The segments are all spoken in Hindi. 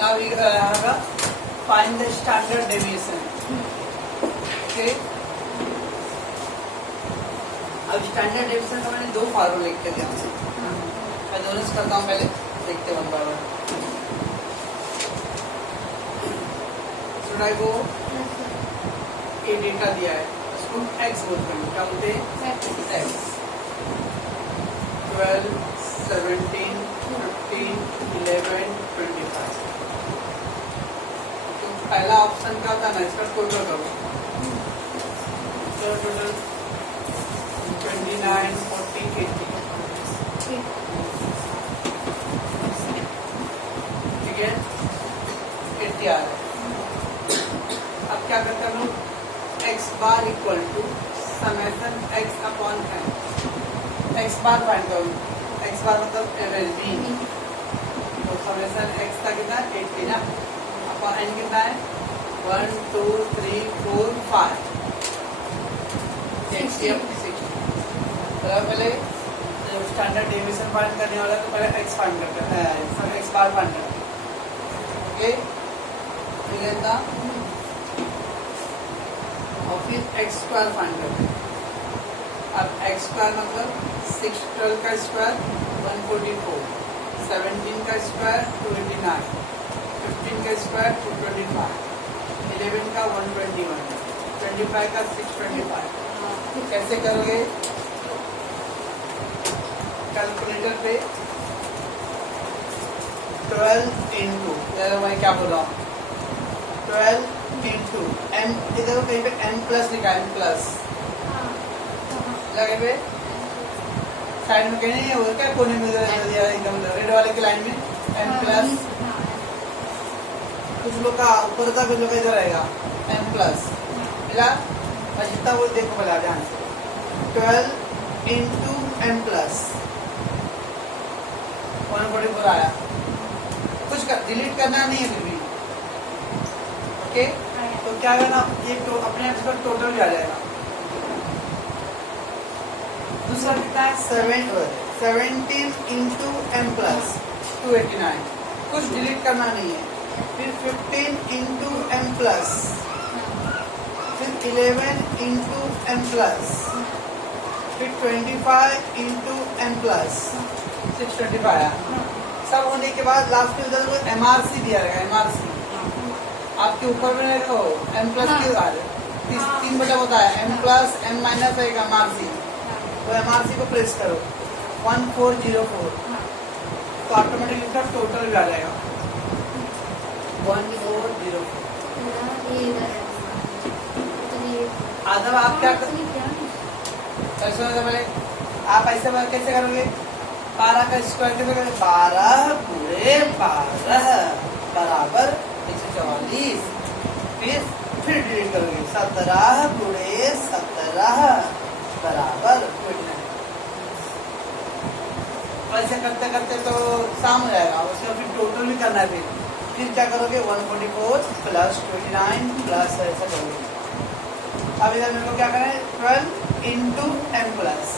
Now we have a find the standard deviation. Okay. अब स्टैंडर्ड डेविएशन का मैंने दो फार्मूला लिख के दिया मैं दोनों से करता हूँ पहले देखते हैं बार बार शुड आई गो ये डेटा दिया है उसको एक्स बोलते हैं क्या बोलते हैं एक्स 12 17 15 11 25 तो पहला ऑप्शन क्या था ना इसका टोटल करो टोटल 29 40 80 ठीक है 80 आ रहा है अब क्या करते हैं हम लोग x bar equal to summation x upon n x bar find करो एक्स बार मतलब एवरेज मीन तो समेशन एक्स का कितना 80 ना अपॉन एन कितना है 1 2 3 4 5 पहले स्टैंडर्ड डेविएशन फाइंड करने वाला तो पहले एक्स फाइंड करते हैं एक्स बार फाइंड करते हैं ओके ठीक है और फिर एक्स स्क्वायर फाइंड करते हैं अब एक्स स्क्वायर मतलब 6 12 का स्क्वायर 144 17 का स्क्वायर 289 15 का स्क्वायर 225 11 का 121 25 का 625 कैसे करोगे कैलकुलेटर पे 12 इंटू मैं क्या बोल रहा हूँ 12 इंटू एम इधर कहीं पे एम प्लस लिखा है एम प्लस लगे पे साइड में कहीं नहीं है वो क्या कोने में एकदम रेड वाले की लाइन में एम प्लस कुछ लोग का ऊपर था कुछ लोग का इधर रहेगा एम प्लस मिला जितना वो देखो पहले ध्यान से 12 इंटू एम प्लस 144 आया कुछ डिलीट करना नहीं है फिर भी ओके तो क्या करना ये तो अपने आप इसका टोटल भी आ जाएगा दूसरा कितना है 17 इंटू एम प्लस 289 कुछ डिलीट करना नहीं है फिर 15 इंटू एम प्लस फिर 11 इंटू एम प्लस फिर 25 इंटू एम प्लस 625 आया सब होने के बाद लास्ट में उधर एमआरसी दिया रहेगा एमआरसी आपके ऊपर में रहेगा एम प्लस की आ रहे 3 बटा होता है एम प्लस एम माइनस रहेगा एमआरसी तो एमआरसी को प्रेस करो 1404 तो ऑटोमेटिकली इसका टोटल भी आ जाएगा 1404 आदम आप क्या कैसे पहले आप ऐसे कैसे करोगे 12 का स्क्वायर कैसे करोगे 12 पूरे 12 बराबर 144 फिर डिलीट करोगे 17 पूरे 17 बराबर 29 ऐसे करते करते तो शाम हो जाएगा उसका फिर टोटल भी करना है फिर क्या करोगे 144 प्लस 29 प्लस ऐसा करोगे अब इधर मेरे को क्या करना है 12 into m plus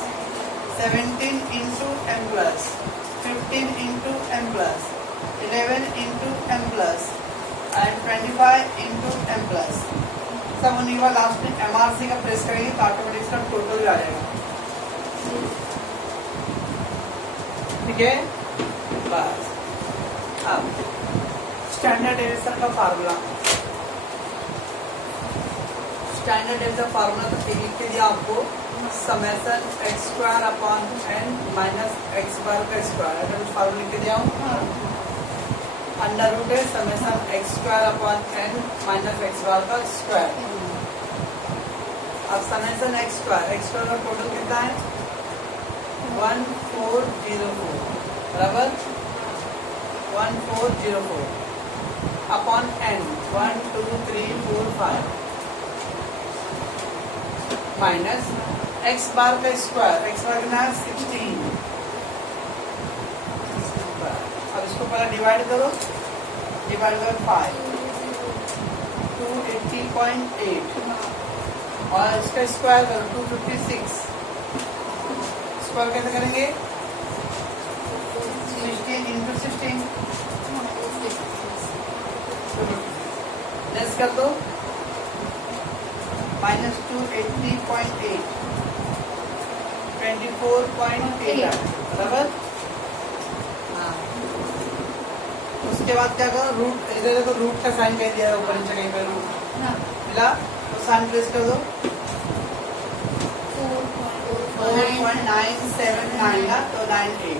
17 into m plus 15 into m plus 11 into m plus and 25 into m plus सब होने के बाद लास्ट में एमआरसी का प्रेस करेंगे तो ऑटोमेटिक इसका टोटल आ जाएगा ठीक है बस अब स्टैंडर्ड डेविएशन का फार्मूला स्टैंडर्ड डेविएशन फार्मूला तो लिख के दिया आपको summation x square upon n minus x bar का स्क्वायर अगर कुछ फार्मूला लिख के दिया हूँ अंडर रूट है summation x square upon n minus x bar का स्क्वायर अब समेशन एक्स स्क्वायर का टोटल कितना है 1404 बराबर 1404 upon n 1 2 3 4 5 minus x bar का स्क्वायर एक्स बार कितना है 16 अब इसको पहले डिवाइड करो डिवाइड बाय 5 280.8 और इसका स्क्वायर करो 256 स्क्वायर कैसे करेंगे 16 इंटू 16 कर दो, -280.8 24.8 बराबर। हाँ, उसके बाद क्या करो, रूट इधर देखो, रूट का साइन कहीं दिया है ऊपर नीचे कहीं पे रूट मिला तो साइन प्लेस कर दो। 4.979 ना तो 98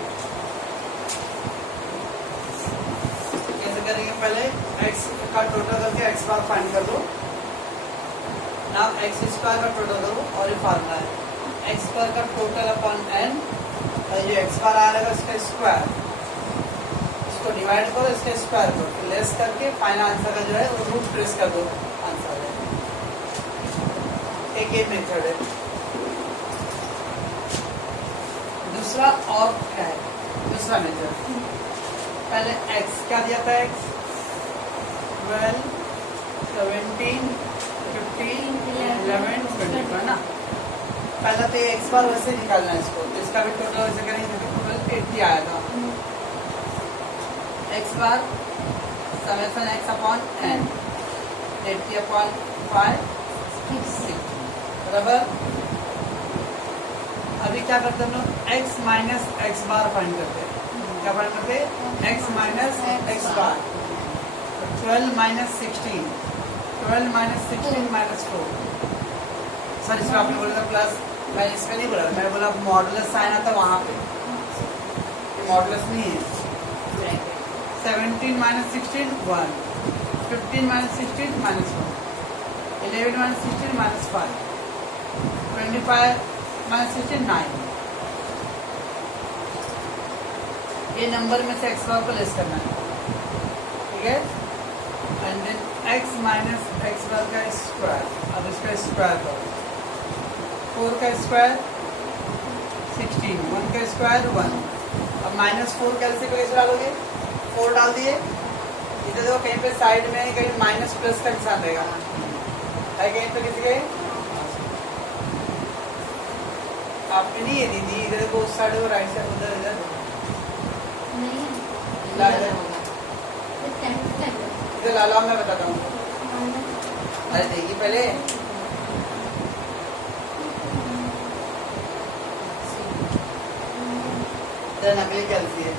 कैसे करेंगे, पहले x का टोटल करके x बार फाइंड कर दो। नाउ x स्क्वायर का टोटल करो और ये फार्मूला है x स्क्वायर का टोटल अपॉन n, और ये x बार आ रहेगा इसका स्क्वायर, इसको डिवाइड करो इसके स्क्वायर करो, लेस करके फाइनल आंसर का जो है वो रूट ट्रेस कर दो, आंसर है। एक ये मेथड है। दूसरा और क्या है, दूसरा मेथड, पहले x क्या दिया था, x 12 17 15 11 20 है ना। पहला तो x बार वैसे निकालना है इसको, तो इसका भी टोटल वैसे करेंगे, टोटल 80 आया था। x बार समेशन x अपॉन n 80/5 बराबर। अभी क्या करते हैं हम लोग, x minus x bar find करते हैं। क्या फाइंड करते हैं, x माइनस एक्स बार। 12 माइनस 16 12 माइनस 16 माइनस 4। सर इसमें आपने बोला था प्लस, मैं इसमें नहीं बोला, मैं बोला मॉडुलस साइन आता वहाँ पे, मॉडुलस नहीं है। 17 minus 16 1, 15 minus 16 minus 1, 11 minus 16 minus 5, 25 minus 16 9। ये नंबर में से एक्स बार को लेस करना है, ठीक है। And then x minus x bar का स्क्वायर, अब इसका स्क्वायर करो, 4 का स्क्वायर 16, 1 का स्क्वायर 1। अब -4 कैसे को कैसे डालोगे, 4 डाल दिए, इधर देखो कहीं पे साइड में कहीं माइनस प्लस का निशान रहेगा, है कहीं पे किसी के, आपने नहीं है दीदी, इधर को उस साइड और राइट साइड, उधर इधर इधर ला लो, मैं बताता हूँ। अरे देखिए पहले, इधर नकली कैलसी है,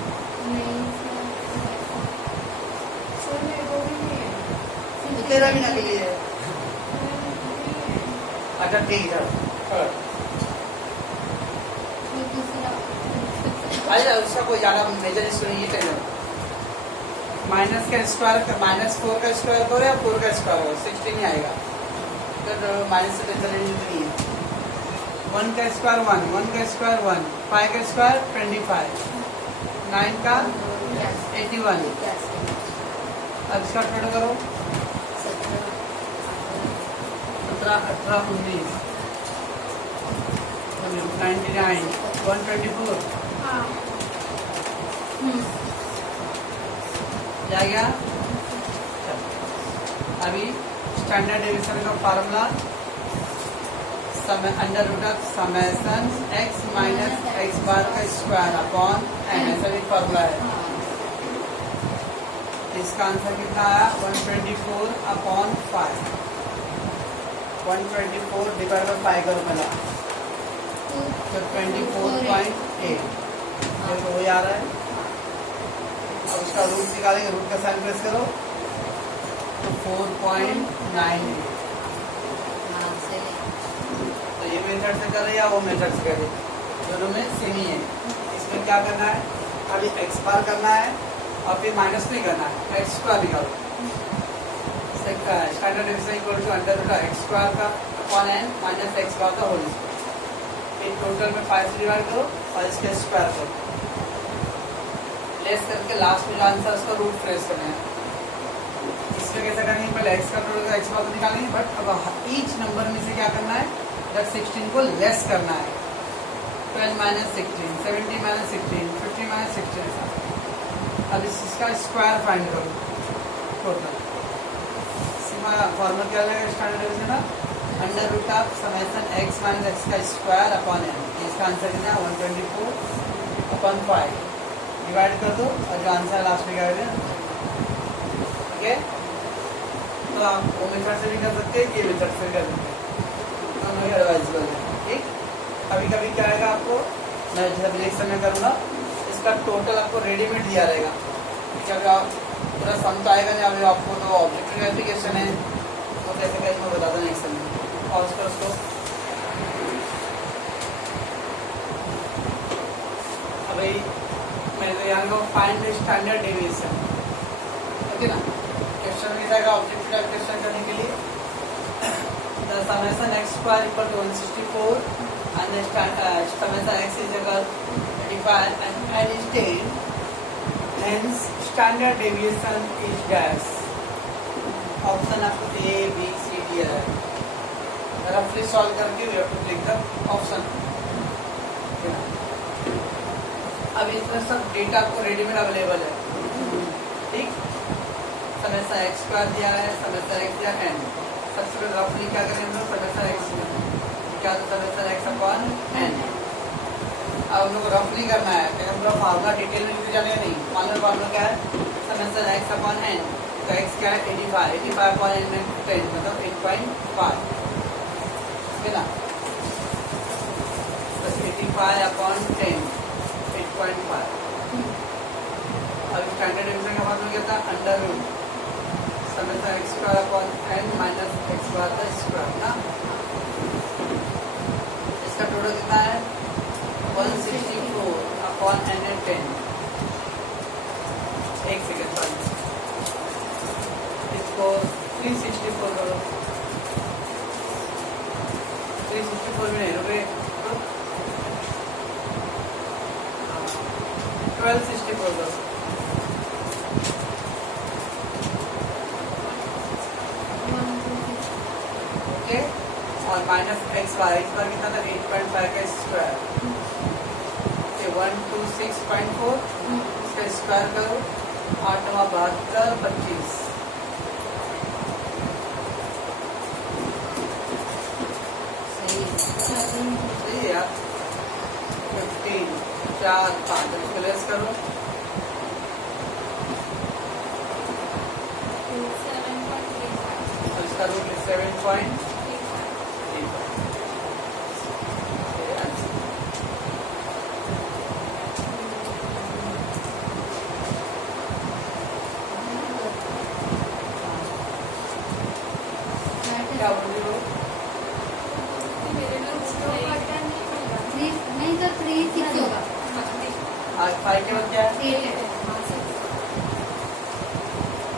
तेरा भी नकली है। अच्छा ठीक है, अरे उसका कोई ज्यादा मेजर इशू नहीं है। माइनस का स्क्वायर, -4 का स्क्वायर करो या 4 का स्क्वायर करो, 16 ही आएगा, तो माइनस से टेंशन लेने की नहीं है। 1 का स्क्वायर 1, 1 का स्क्वायर 1, 5 का स्क्वायर 25, 9 का 81। अब इसका टोटल करो, 17 18 19 99 124 जाएगा। अभी स्टैंडर्ड डेविएशन का formula under root of summation x minus x bar का स्क्वायर अपॉन n, ऐसा भी फार्मूला है। इसका आंसर कितना आया, 124/5, 124 डिवाइड बाई 5 करो मिला तो 24.8, देखो वही आ रहा है। अब उसका रूट निकालेंगे, रूट का साइन प्रेस करो तो 4.98। तो ये मेथड से कर रहे या वो मेथड से कर रहे, दोनों में सेम ही है। इसमें क्या करना है, अभी एक्स बार करना है और फिर माइनस नहीं करना है, एक्स स्क्वायर निकालो। Standard deviation equal to under root x square का upon n minus x bar का होल स्क्वायर। फिर टोटल में 5 से डिवाइड करो और इसका स्क्वायर करो, लेस करके लास्ट में जो आंसर उसका रूट ट्रेस करना है। इसमें कैसे करेंगे, पहले एक्स का टोटल एक्स बार को निकालेंगे, बट अब ईच नंबर में से क्या करना है, जब 16 को लेस करना है। 12 माइनस 16, 70 माइनस 16, 50 माइनस 16 ऐसा। अब इसका स्क्वायर फाइंड करो टोटल। फॉर्मूला क्या लगेगा स्टैंडर्ड डेविएशन का, under root of summation x minus x का स्क्वायर अपॉन n। इसका आंसर कितना है, 124/5 डिवाइड कर दो और जो आंसर लास्ट में क्या है, ठीक है। तो तो आप वो मेथड से भी कर सकते हैं, ये मेथड से भी कर सकते हैं, दोनों ही एडवाइजेबल है। ठीक, कभी कभी क्या आएगा आपको, मैं जब रिएक्शन में करूँगा इसका टोटल आपको रेडीमेड दिया रहेगा, जब आप पूरा सम तो आएगा नहीं, अभी आपको तो ऑब्जेक्टिव एप्लीकेशन है तो कैसे कैसे मैं बता दूँ नेक्स्ट में। और उसको अभी मैं तो यहाँ को फाइंड स्टैंडर्ड डेविएशन, ओके ना, क्वेश्चन में जाएगा ऑब्जेक्टिव एप्लीकेशन करने के लिए। The summation x square equal to 164 and the summation x is equal to 85 and is 10. Hence standard deviation is dash. Option आपको A, B, C, D है। Roughly solve करके we have to click the option. अब इसमें सब डेटा आपको रेडीमेड अवेलेबल है। ठीक, समेशन x स्क्वायर दिया है, समेशन x दिया n। सबसे पहले रफली क्या करें हम लोग, समेशन x क्या, तो समेशन x अपॉन n। अब हम लोग रफली करना है, तो हम पूरा फार्मूला डिटेल में लिखे जाने नहीं। मान लो फार्मूला क्या है, समेशन x अपॉन n, तो x क्या है 85, 85 अपॉन n में 10 मतलब 8.5, है ना, तो 85 अपॉन 10 8.5। अब स्टैंडर्ड डिवीजन का फार्मूला क्या था, under root summation x square upon n minus x bar का स्क्वायर ना। इसका टोटल कितना है 164 अपॉन n है 10। एक सेकेंड बाद इसको 364 करो, 364 में नहीं रुके, 1264 करो। और माइनस एक्स बार कितना था 8.5 का स्क्वायर, 126.4, इसका स्क्वायर करो, 8 9 72 25, सही है यार, 15 4 5 इसको लेस करो, 7.35 और इसका रूट 7.35। क्या बोल रही हो? नहीं तो 3 6 होगा। आज 5 के बाद क्या है? 8 है।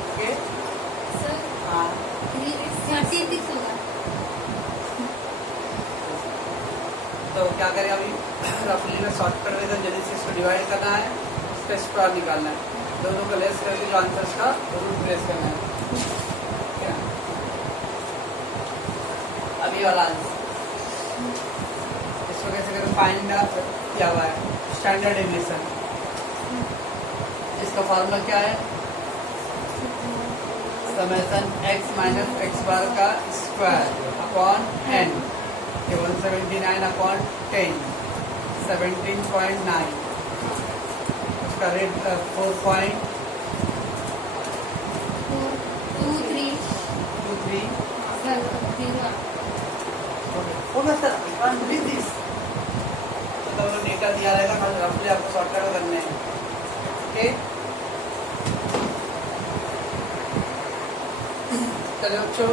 ओके सर हाँ 36 होगा। तो क्या करें अभी, रफली में शॉर्ट कर देते हैं, जल्दी से इसको डिवाइड करना है, इसका स्क्वायर निकालना है, दोनों को लेस करके जो आंसर का रूट लेस करना है। क्या अभी वाला आंसर इसको कैसे करें, फाइंड क्या हुआ है स्टैंडर्ड डेविएशन, इसका फार्मूला क्या है, summation x minus x bar का स्क्वायर अपॉन n, 179 अपॉन 10 17.9, उसका रेट 4.23। होगा सर, तो डेटा दिया रहेगा, मतलब रफली आपको शॉर्टकट करने हैं। ओके चलो बच्चों,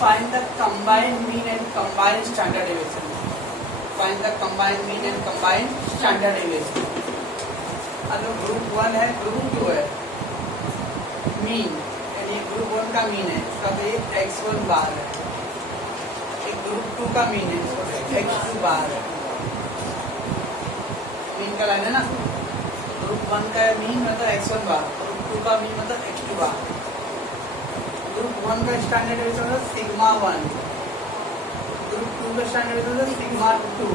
find the combined mean and combined standard deviation. Find the combined mean and combined standard deviation. अब ग्रुप 1 है, ग्रुप 2 है, मीन यानी ग्रुप 1 का मीन है, इसका भी x1 बार है, एक ग्रुप 2 का मीन है, इसका x2 बार है। मीन का लाइन है ना, ग्रुप 1 का मीन मतलब x1 बार, ग्रुप 2 का मीन मतलब x2 बार। ग्रुप 1 का स्टैंडर्ड डेविएशन होता है सिग्मा 1, ग्रुप 2 का स्टैंडर्ड डेविएशन होता है सिग्मा 2,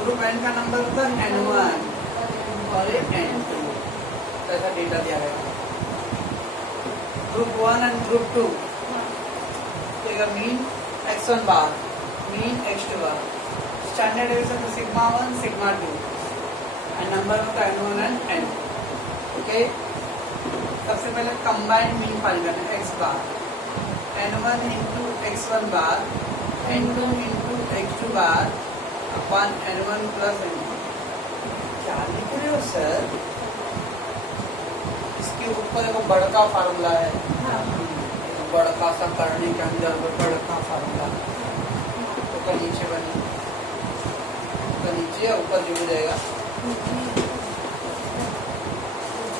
ग्रुप n का नंबर होता है n1 और ये n2, ऐसा डेटा दिया गया। Group 1 and group 2 mean x1 bar, mean x2 bar, standard deviation तो सिग्मा 1 सिग्मा 2 एंड नंबर होता है n1 एंड n। ओके सबसे पहले कंबाइंड मीन फाइंड करना है एक्स बार n1 इंटू x1 बार n2 इंटू x2 बार अपन n1 प्लस n2। क्या लिख रहे हो सर? इसके ऊपर एक बड़का फार्मूला है, बड़का सा करने के अंदर वो बड़का फार्मूला ऊपर नीचे बने, ऊपर नीचे ऊपर जो हो जाएगा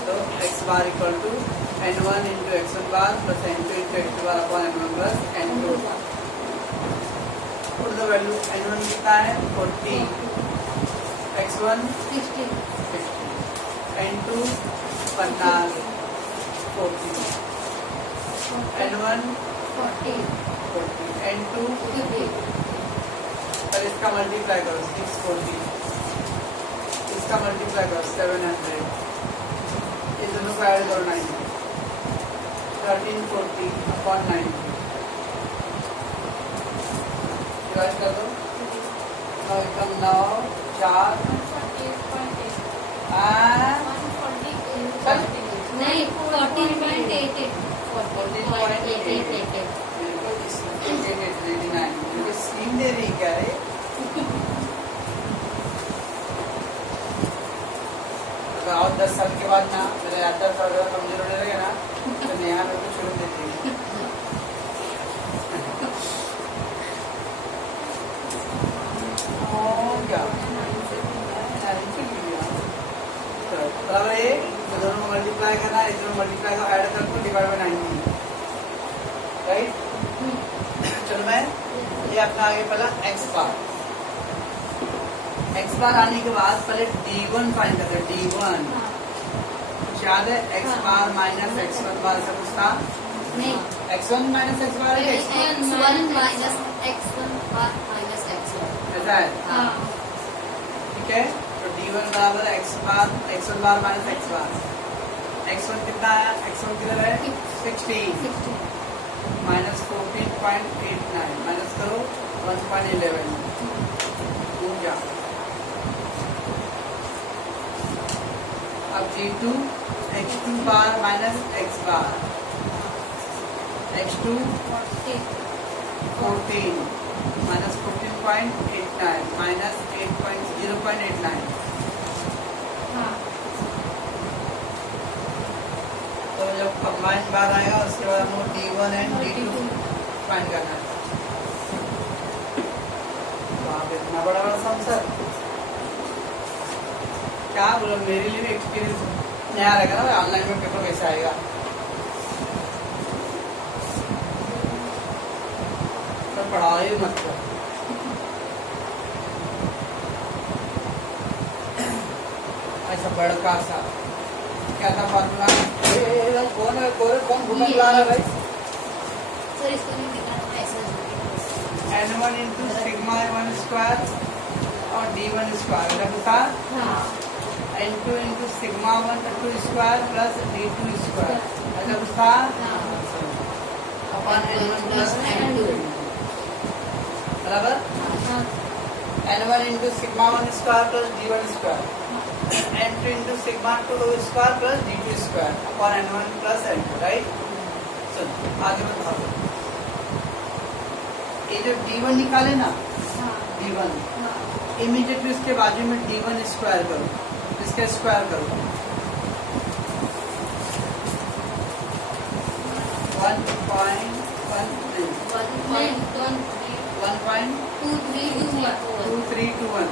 तो x bar equal to n1 into x1 bar plus n2 into x2 bar upon n1 plus n2। Put the value n1 कितना है 40, x1 16 n2 50, 40, n1 40 40, n2 50 और इसका मल्टीप्लाई करो 640, इसका मल्टीप्लाई करो 700, ये दोनों को ऐड करो 90, 1340 अपॉन 90 डिवाइड कर दो, 9 एकम 9 4 नहीं 14.88 स्कीम दे रही क्या रे? और 10 साल के बाद ना मेरे याददाश्त थोड़ा कमजोर होने लगे ना तो नया मेरे को छोड़ देती है। क्या बराबर है, तो दोनों को मल्टीप्लाई करना है, दोनों मल्टीप्लाई को ऐड कर दो डिवाइड बाय 90, राइट। चलो मैं ये अपना आगे पहला x बार आने के बाद पहले d1 फाइंड करते हैं। d1 याद है x बार माइनस x1 बार से कुछ था नहीं x1 माइनस x बार है x1 minus x1 बार minus x1 ऐसा है, हाँ ठीक है। तो d1 बराबर x x1 बार माइनस x बार, x1 कितना है, x1 किधर है 16 माइनस 14.89 माइनस करो 1.11 ऊर्जा। अब g2 x2 बार माइनस x बार, x2 14 माइनस 14.89 माइनस 0.89। हाँ तो जब कंबाइन बार आएगा उसके बाद हमको d1 एंड d2 फाइंड करना है। तो आप इतना बड़ा सम सर क्या बोलो, मेरे लिए भी एक्सपीरियंस नया रहेगा ना, ऑनलाइन में पेपर कैसे आएगा। तो पढ़ाई मत करो, ऐसा बड़का सा क्या था फॉर्मूला? कौन घूमने ला रहा है भाई? सर इसको नहीं निकालना ऐसा n1 इंटू सिग्मा 1 स्क्वायर और d1 स्क्वायर लगता हाँ n2 into sigma 1 2 square plus d2 square लगता हाँ अपन n1 प्लस n2 बराबर हाँ n1 into sigma 1 square plus d1 square, n2 into sigma 2 square plus d2 square upon n1 plus n2, right. चलो आगे बताओ, ये जो d1 निकाले ना हाँ d1 हाँ इमीडिएटली उसके बाजू में d1 स्क्वायर करो, इसका स्क्वायर करो 1.2321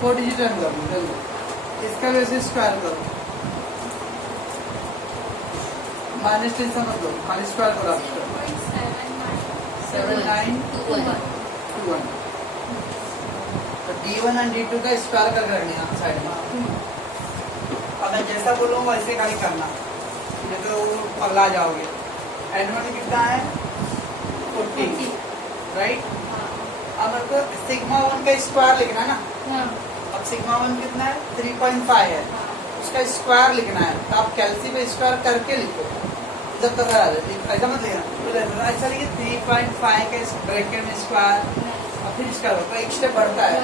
4 डिजिट रन करो, जल्दी इसका वैसे स्क्वायर करो, माइनस टेंशन मत लो, खाली स्क्वायर करो आप 7921। तो d1 और d2 का स्क्वायर कर रखने आप साइड में। अब मैं जैसा बोलूँगा वैसे खाली करना, नहीं तो वो पगला जाओगे। n1 कितना है 40, राइट। अब मेरे को सिग्मा 1 का स्क्वायर लिखना है ना, अब सिग्मा 1 कितना है 3.5 है, उसका स्क्वायर लिखना है। तो आप कैल्सी पे स्क्वायर करके लिखो जब तक आ जाए, ऐसा मत लिखना, ऐसा लिखिए 3.5 के ब्रैकेट में स्क्वायर और फिर स्क्वायर, तो एक स्टेप बढ़ता है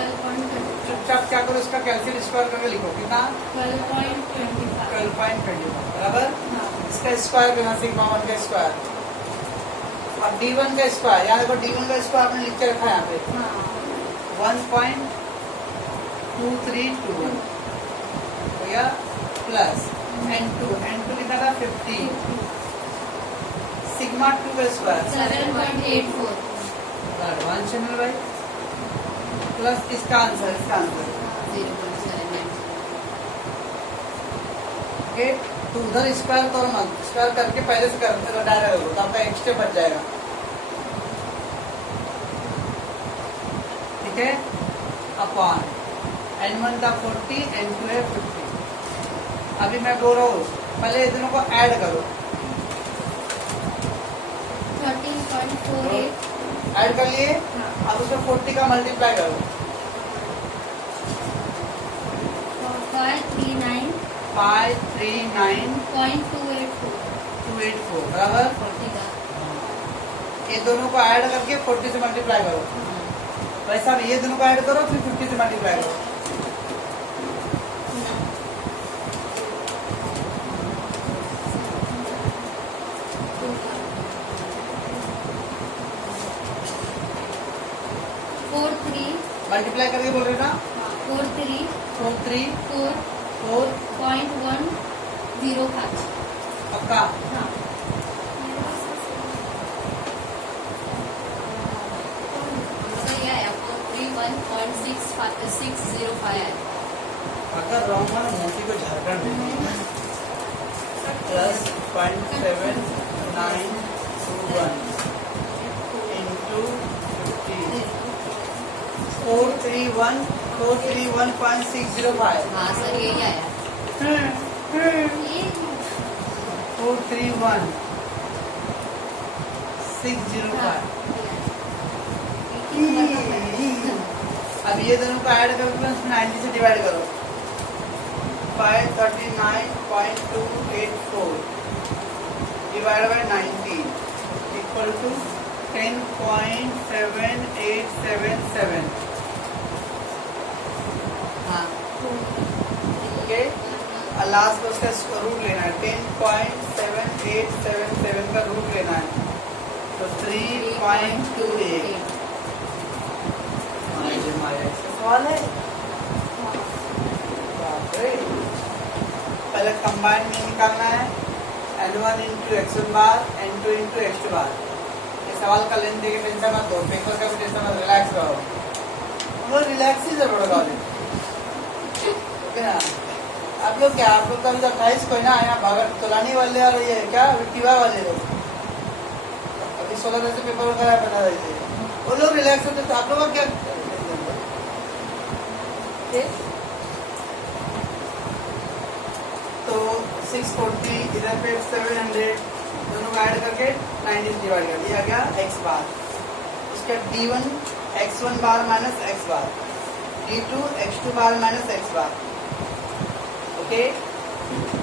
चुपचाप क्या करो, इसका कैलकुलेट स्क्वायर करके लिखो कितना 12.25 12.25 बराबर। हाँ इसका स्क्वायर करना सिग्मा 1 का स्क्वायर और d1 का स्क्वायर, यहाँ देखो d1 का स्क्वायर आपने लिख के रखा है यहाँ पे हाँ 1.2321 हो गया प्लस n2 कितना था 50 सिग्मा 2 का स्क्वायर 7.84 एडवांस चैनल भाई प्लस इसका आंसर 0.79 ओके। तो उधर स्क्वायर करो मत, स्क्वायर करके पहले से कर डायरेक्ट करो तो आपका एक स्टेप बच जाएगा। ठीक है अपॉन n1 था 40 n2 है 50। अभी मैं बोल रहा हूँ पहले इन दोनों को ऐड करो, 13.48 ऐड कर लिए। हाँ अब उसमें 40 का मल्टीप्लाई करो 539.284 539.284 बराबर। 40 का ये दोनों को ऐड करके 40 से मल्टीप्लाई करो। वैसा भी ये दोनों को ऐड करो फिर 50 से मल्टीप्लाई करो। मल्टीप्लाई करके बोल रहे ना 434.105 पक्का। हाँ सही आया 431.605 अगर रॉन्ग है मोती को झारखंड प्लस 0.7921 इंटू 431.605 हाँ सर यही आया 431.605। अब ये दोनों को ऐड करो प्लस 90 से डिवाइड करो 539.284 डिवाइड बाय 90 इक्वल टू 10.7877। हाँ ओके और लास्ट में उसका रूट लेना है 10.7877 का रूट लेना है तो 3.28। सवाल है बाप रे। पहले कंबाइन में निकालना है n1 इंटू x1 बार n2 इंटू x2 बार। ये सवाल का लेंथ देके टेंशन मत लो, पेपर का भी टेंशन मत, रिलैक्स रहो। वो रिलैक्स ही जरूर होगा ना। आप लोग क्या, आप लोग का भी 28 को है ना यहाँ भगत तोलानी वाले और ये क्या विक्टिवा वाले लोग अभी 16 से पेपर वगैरह बना रहे थे, वो लोग रिलैक्स होते तो आप लोग का क्या। तो 640 इधर पे 700 दोनों को ऐड करके 90 डिवाइड कर दिया गया x बार। उसका d1 x1 बार माइनस x बार, d2 x2 बार माइनस x बार। ओके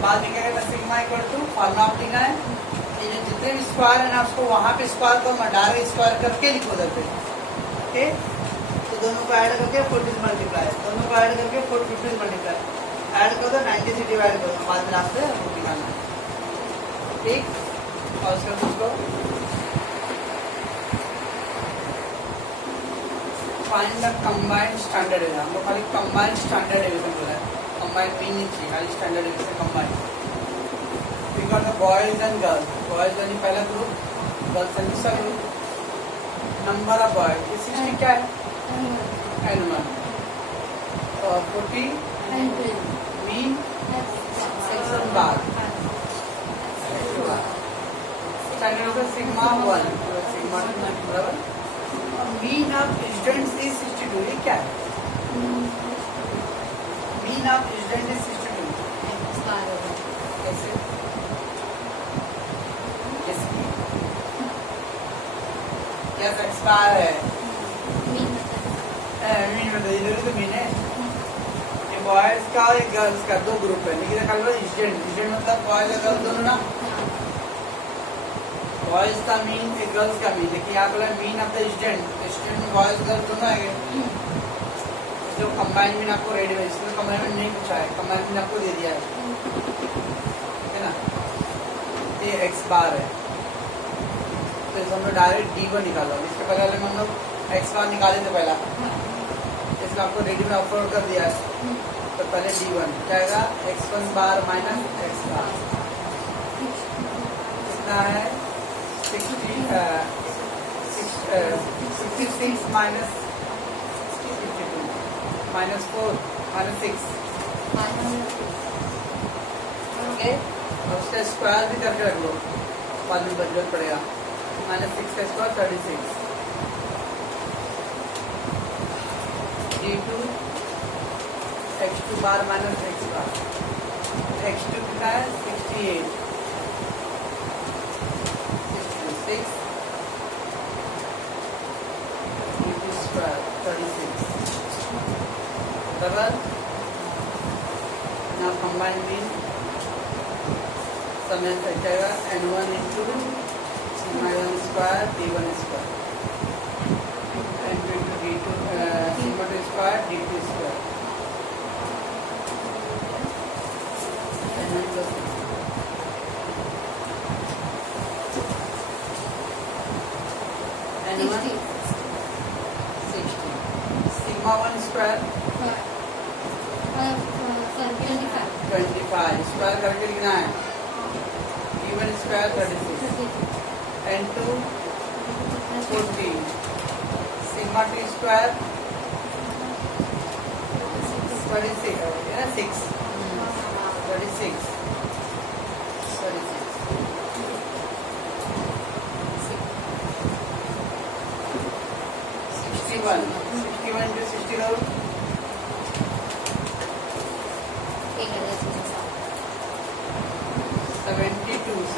बाद में क्या करना सिग्मा इक्वल टू फॉर्मूला लिखना है ये जितने भी स्क्वायर है ना उसको वहां पे स्क्वायर को डायरेक्ट स्क्वायर करके लिखो उधर पे। ओके तो दोनों को ऐड करके 40 से मल्टीप्लाई, दोनों को ऐड करके 50 से मल्टीप्लाई, ऐड कर दो 90 से डिवाइड कर दो, बाद में लास्ट में निकालना है। ठीक और उसका दूसरा find the combined standard area. हम लोग खाली कंबाइंड स्टैंडर्ड एरिया बोला है, कंबाइंड नहीं चाहिए, खाली स्टैंडर्ड एरिया से combined. We got the boys and girls, boys यानी पहला ग्रुप, गर्ल्स यानी दूसरा ग्रुप। नंबर ऑफ बॉयज ये 60 क्या है n1 और 40 मीन सेक्शन बार स्टैंडर्ड होगा सिग्मा 1 सिग्मा 2 बराबर। Mean of students is 62। ये क्या है? मीन ऑफ स्टूडेंट इज 62 कैसे? यस एक्सपायर है मीन मतलब इधर तो मीन है। ये बॉयज का और एक गर्ल्स का दो ग्रुप है, लेकिन स्टूडेंट स्टूडेंट मतलब बॉयज और गर्ल्स दोनों ना। बॉयज का मीन एक गर्ल्स का मीन, लेकिन यहाँ पर mean of the student, student boys girls दोनों आएंगे। जो कंबाइन में आपको रेडी है, इसमें कंबाइन में नहीं पूछा है, कंबाइन में आपको दे दिया है, ठीक है ना। ये एक्स बार है, तो इसे हम लोग डायरेक्ट D1 निकाला। इसके पहले हम लोग एक्स बार निकाले थे पहला, इसमें आपको रेडी में अपलोड कर दिया है, तो पहले D1 क्या आएगा, x1 बार माइनस एक्स बार कितना है 66 माइनस 52 माइनस 4 माइनस 6, ओके। और उसका स्क्वायर भी करके रख लो, बाद में जरूरत पड़ेगा। माइनस 6 का स्क्वायर 36, D2 x2 बार माइनस एक्स बार, x2 कितना है 68, 66 D2 square 36 double. now combine with समय तक जाएगा n1 into sigma 1 square d1 square n2 into d2 sigma 2 square d2 square n1 plus n1 60 sigma 1 square 25 square करके लिखना है, d1 square 36 n2 14 sigma 2 square 26 36 36